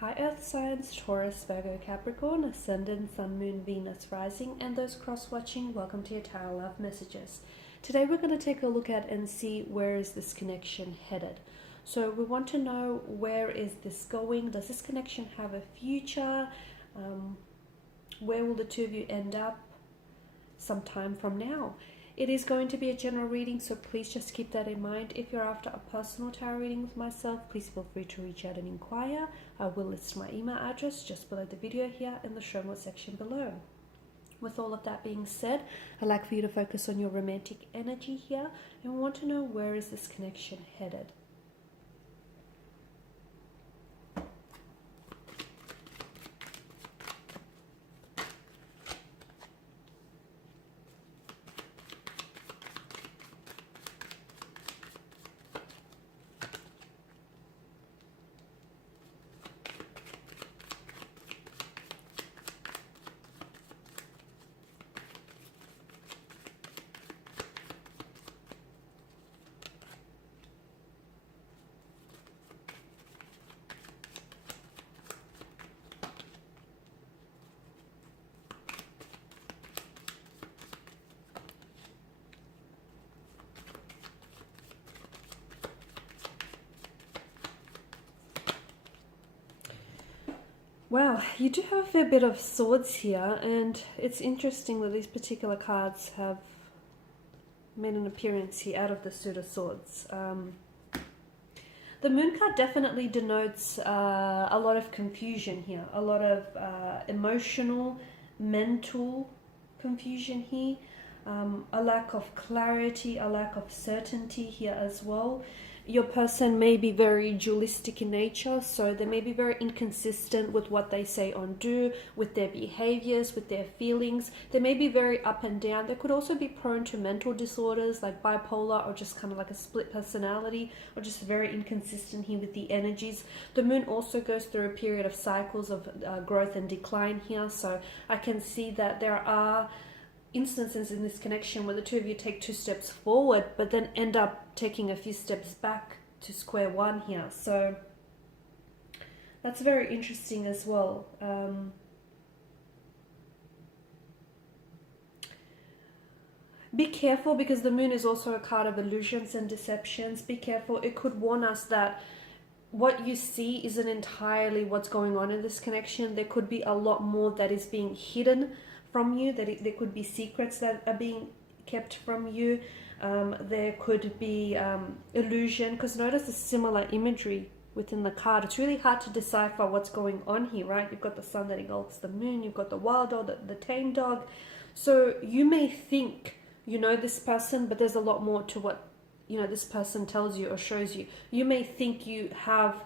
Hi Earth Signs, Taurus, Virgo, Capricorn, Ascendant, Sun, Moon, Venus, Rising, and those cross-watching, welcome to your Tarot Love Messages. Today we're going to take a look at and see where is this connection headed. So we want to know, where is this going? Does this connection have a future? Where will the two of you end up sometime from now? It is going to be a general reading, so please just keep that in mind. If you're after a personal tarot reading with myself, please feel free to reach out and inquire. I will list my email address just below the video here in the show notes section below. With all of that being said, I'd like for you to focus on your romantic energy here, and we want to know, where is this connection headed? Wow, you do have a fair bit of swords here, and it's interesting that these particular cards have made an appearance here out of the suit of swords. The moon card definitely denotes a lot of confusion here, a lot of emotional, mental confusion here, a lack of clarity, a lack of certainty here as well. Your person may be very dualistic in nature, so they may be very inconsistent with what they say or do, with their behaviors, with their feelings. They may be very up and down. They could also be prone to mental disorders like bipolar, or just kind of like a split personality, or just very inconsistent here with the energies. The moon also goes through a period of cycles of growth and decline here, so I can see that there are instances in this connection where the two of you take 2 steps forward but then end up taking a few steps back to square one here. So that's very interesting as well. Be careful, because the moon is also a card of illusions and deceptions. Be careful. It could warn us that what you see isn't entirely what's going on in this connection. There could be a lot more that is being hidden from you, that there could be secrets that are being kept from you. There could be illusion, because notice the similar imagery within the card. It's really hard to decipher what's going on here, right? You've got the sun that engulfs the moon, you've got the wild dog, the tame dog. So you may think you know this person, but there's a lot more to what this person tells you or shows you. You may think you have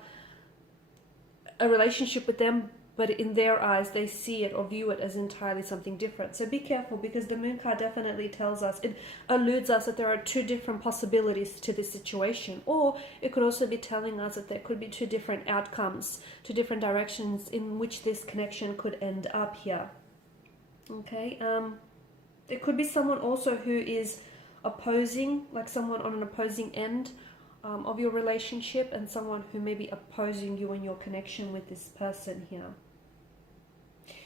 a relationship with them, but in their eyes, they see it or view it as entirely something different. So be careful, because the moon card definitely tells us, it alludes us that there are 2 different possibilities to this situation. Or it could also be telling us that there could be 2 different outcomes, 2 different directions in which this connection could end up here. Okay, there could be someone also who is opposing, like someone on an opposing end of your relationship, and someone who may be opposing you and your connection with this person here.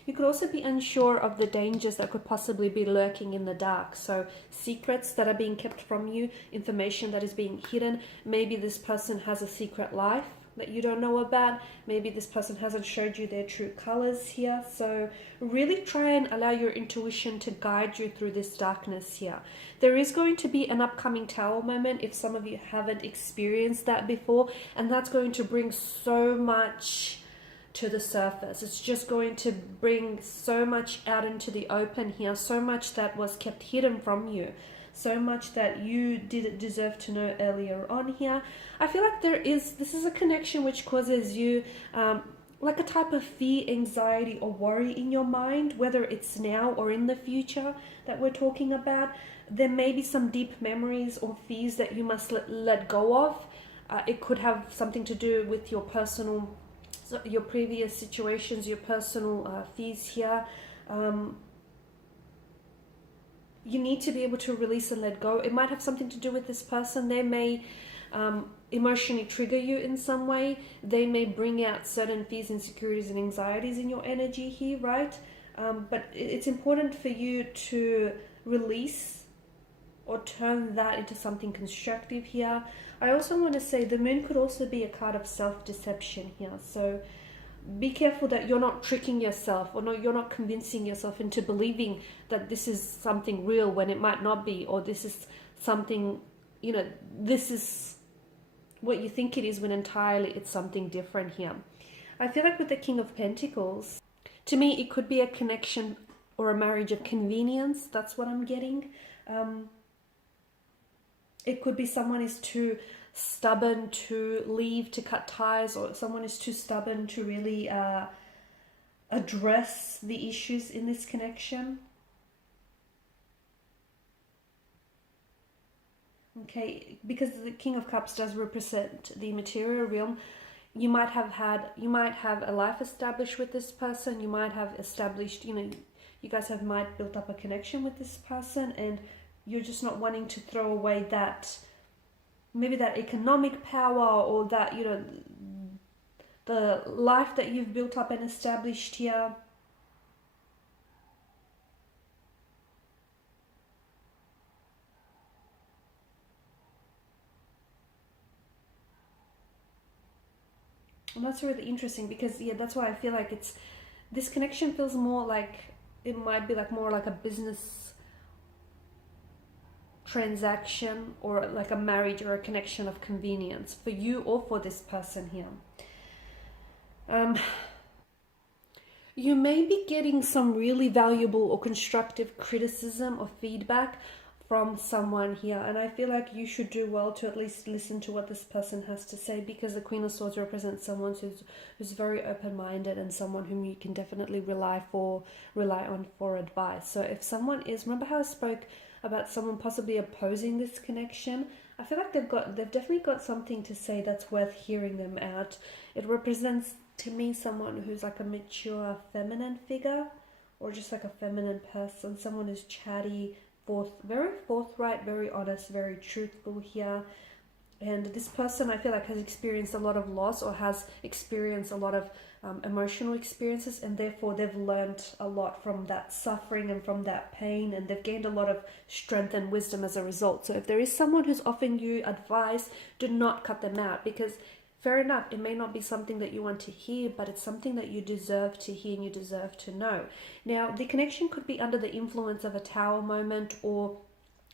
You could also be unsure of the dangers that could possibly be lurking in the dark. So secrets that are being kept from you, information that is being hidden. Maybe this person has a secret life that you don't know about. Maybe this person hasn't showed you their true colors here. So really try and allow your intuition to guide you through this darkness here. There is going to be an upcoming Tower moment if some of you haven't experienced that before, and that's going to bring so much to the surface. It's just going to bring so much out into the open here, so much that was kept hidden from you, so much that you didn't deserve to know earlier on here. I feel like this is a connection which causes you like a type of fear, anxiety, or worry in your mind, whether it's now or in the future that we're talking about. There may be some deep memories or fears that you must let go of. It could have something to do with your personal, your previous situations, your personal fears here. You need to be able to release and let go. It might have something to do with this person. They may emotionally trigger you in some way. They may bring out certain fears, insecurities, and anxieties in your energy here, right? But it's important for you to release or turn that into something constructive here. I also want to say the moon could also be a card of self-deception here. So be careful that you're not tricking yourself, or you're not convincing yourself into believing that this is something real when it might not be, or this is something, this is what you think it is when entirely it's something different here. I feel like with the King of Pentacles, to me, it could be a connection or a marriage of convenience. That's what I'm getting. It could be someone is too stubborn to leave, to cut ties, or someone is too stubborn to really address the issues in this connection. Okay, because the King of Cups does represent the material realm. You might have a life established with this person. You might have established, you guys might built up a connection with this person, and you're just not wanting to throw away that, maybe that economic power, or that, the life that you've built up and established here. And that's really interesting because, that's why I feel like this connection feels more like, it might be like more like a business transaction, or like a marriage or a connection of convenience for you or for this person here. You may be getting some really valuable or constructive criticism or feedback from someone here, and I feel like you should do well to at least listen to what this person has to say, because the Queen of Swords represents someone who's very open-minded, and someone whom you can definitely rely on for advice. So if someone is, remember how I spoke about someone possibly opposing this connection, I feel like they've definitely got something to say that's worth hearing them out. It represents to me someone who's like a mature feminine figure, or just like a feminine person, someone who's chatty, very forthright, very honest, very truthful here. And this person, I feel like, has experienced a lot of loss, or has experienced a lot of emotional experiences, and therefore they've learned a lot from that suffering and from that pain, and they've gained a lot of strength and wisdom as a result. So if there is someone who's offering you advice, do not cut them out, because fair enough, it may not be something that you want to hear, but it's something that you deserve to hear and you deserve to know. Now, the connection could be under the influence of a Tower moment, or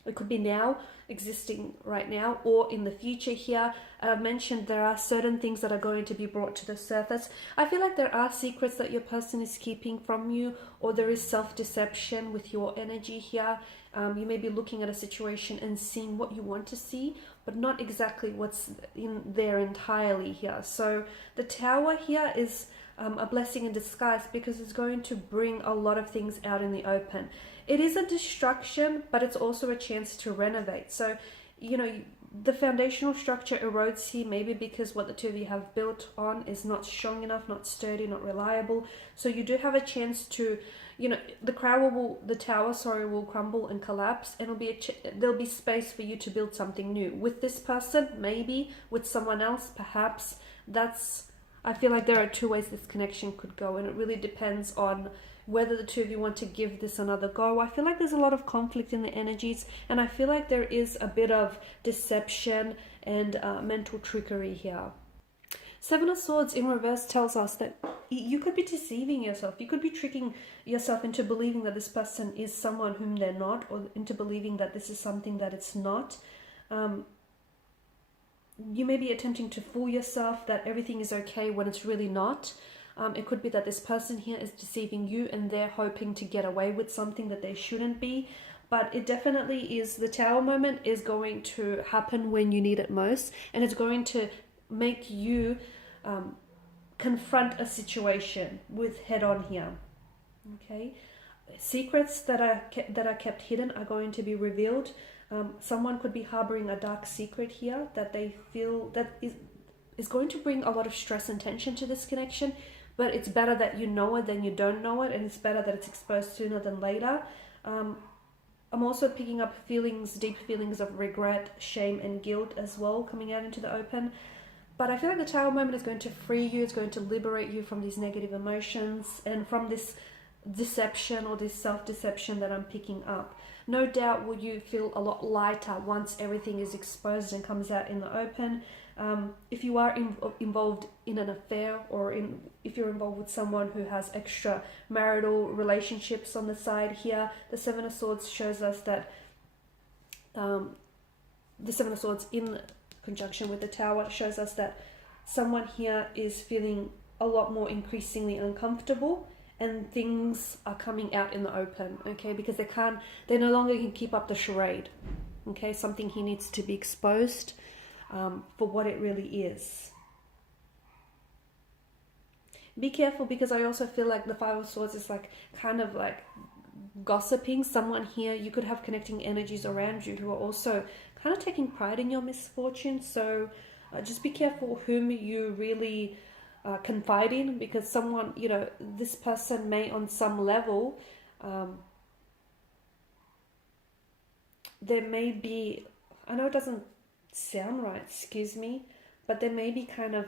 it could be now, existing right now, or in the future here. I've mentioned there are certain things that are going to be brought to the surface. I feel like there are secrets that your person is keeping from you, or there is self-deception with your energy here. You may be looking at a situation and seeing what you want to see, but not exactly what's in there entirely here. So the Tower here is a blessing in disguise, because it's going to bring a lot of things out in the open. It is a destruction, but it's also a chance to renovate. So, the foundational structure erodes here, maybe because what the two of you have built on is not strong enough, not sturdy, not reliable. So you do have a chance to, the tower will crumble and collapse, and there'll be space for you to build something new. With this person, maybe. With someone else, perhaps. I feel like there are two ways this connection could go, and it really depends on whether the two of you want to give this another go. I feel like there's a lot of conflict in the energies, and I feel like there is a bit of deception and mental trickery here. Seven of Swords in reverse tells us that you could be deceiving yourself. You could be tricking yourself into believing that this person is someone whom they're not, or into believing that this is something that it's not. You may be attempting to fool yourself that everything is okay when it's really not. It could be that this person here is deceiving you, and they're hoping to get away with something that they shouldn't be. But it definitely is, the Tower moment is going to happen when you need it most, and it's going to make you confront a situation with head on here. Okay, secrets that are kept hidden are going to be revealed. Someone could be harboring a dark secret here that they feel that is going to bring a lot of stress and tension to this connection. But it's better that you know it than you don't know it, and it's better that it's exposed sooner than later. I'm also picking up feelings, deep feelings of regret, shame, and guilt as well coming out into the open. But I feel like the Tower moment is going to free you, it's going to liberate you from these negative emotions and from this deception or this self-deception that I'm picking up. No doubt will you feel a lot lighter once everything is exposed and comes out in the open. If you are involved in an affair, or if you're involved with someone who has extra marital relationships on the side here, the Seven of Swords shows us that the Seven of Swords in conjunction with the Tower shows us that someone here is feeling a lot more increasingly uncomfortable, and things are coming out in the open, okay, because they no longer can keep up the charade, okay. Something here needs to be exposed for what it really is. Be careful, because I also feel like the Five of Swords is like kind of like gossiping. Someone here, you could have connecting energies around you who are also kind of taking pride in your misfortune. So just be careful whom you really confide in, because someone, you know, this person may on some level, there may be, I know it doesn't sound right, excuse me, but they may be kind of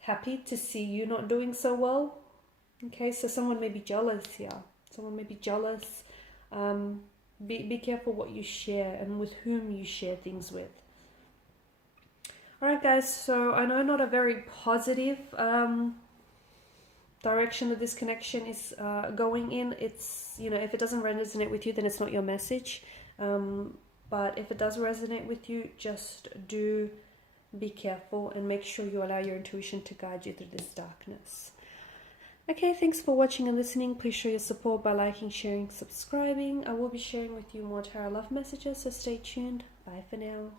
happy to see you not doing so well. Okay, so someone may be jealous here. Someone may be jealous. Be careful what you share and with whom you share things with. Alright guys, so I know not a very positive direction that this connection is going in. It's, you know, if it doesn't resonate with you, then it's not your message. But if it does resonate with you, just do be careful and make sure you allow your intuition to guide you through this darkness. Okay, thanks for watching and listening. Please show your support by liking, sharing, subscribing. I will be sharing with you more tarot love messages, so stay tuned. Bye for now.